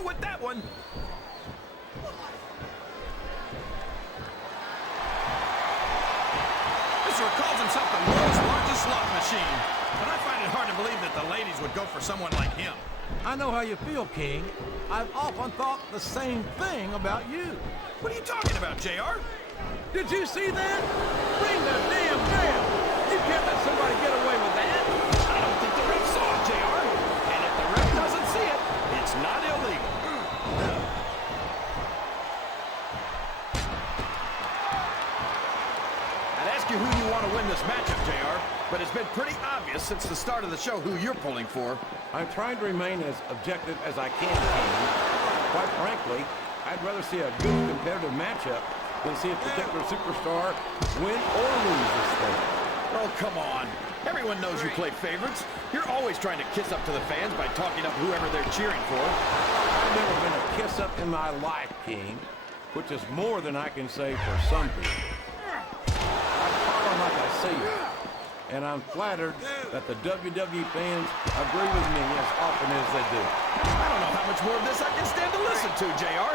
it with that one. Viscera calls himself the world's largest slot machine. But I find it hard to believe that the ladies would go for someone like him. I know how you feel, King. I've often thought the same thing about you. What are you talking about, JR? Did you see that? Ring the damn bell! You can't let somebody get away with that. I don't think the ref saw it, JR. And if the ref doesn't see it, it's not illegal. I'd ask you who you want to win this matchup, JR, but it's been pretty obvious since the start of the show who you're pulling for. I'm trying to remain as objective as I can, King. Quite frankly, I'd rather see a good competitive matchup than see a particular superstar win or lose this thing. Oh, come on. Everyone knows you play favorites. You're always trying to kiss up to the fans by talking up whoever they're cheering for. I've never been a kiss-up in my life, King, which is more than I can say for some people. I follow like I see it, and I'm flattered that the WWE fans agree with me as often as they do. I don't know how much more of this I can stand to listen to, JR.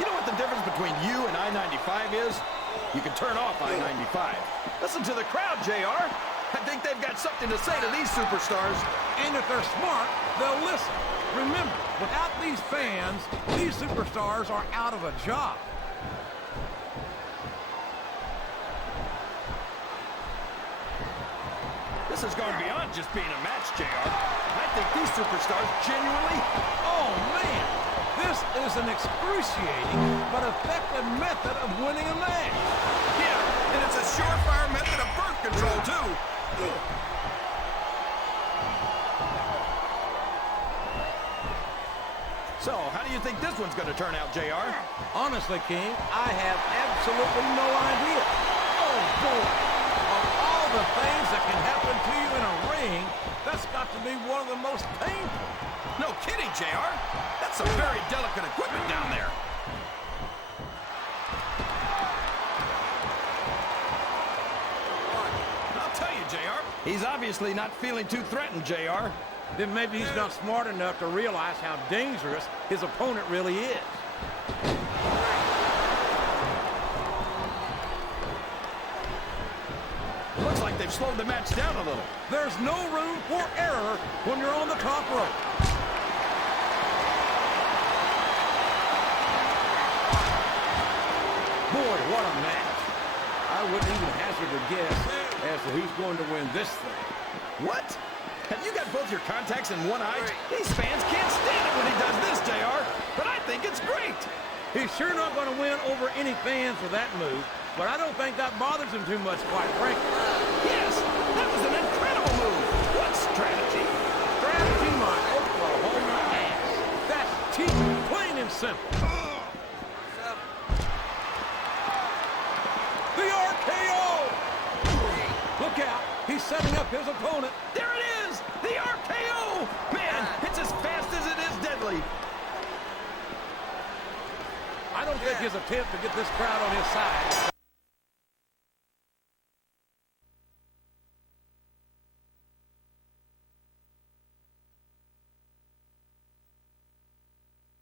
You know what the difference between you and I-95 is? You can turn off I-95. Listen to the crowd, JR. I think they've got something to say to these superstars. And if they're smart, they'll listen. Remember, without these fans, these superstars are out of a job. This has gone beyond just being a match, JR. I think these superstars genuinely... Oh, man! This is an excruciating but effective method of winning a match. Yeah, and it's a surefire method of birth control, too. So, how do you think this one's going to turn out, JR? Honestly, King, I have absolutely no idea. Oh, boy! Of all the things that can happen to you in a ring, that's got to be one of the most painful. No kidding, JR. That's some very delicate equipment down there. I'll tell you, JR, he's obviously not feeling too threatened, JR. Then maybe he's not smart enough to realize how dangerous his opponent really is. Looks like they've slowed the match down a little. There's no room for error when you're on the top rope. Boy, what a match. I wouldn't even hazard a guess as to who's going to win this thing. What? Have you got both your contacts in one eye? These fans can't stand it when he does this, JR. But I think it's great. He's sure not going to win over any fans with that move, but I don't think that bothers him too much, quite frankly. Yes, that was an incredible move. What strategy? Strategy, my Oklahoma ass. That's teaching, plain and simple. The RKO! Look out, he's setting up his opponent. There it is, the RKO! Man, it's as fast as it is deadly. I don't think his attempt to get this crowd on his side is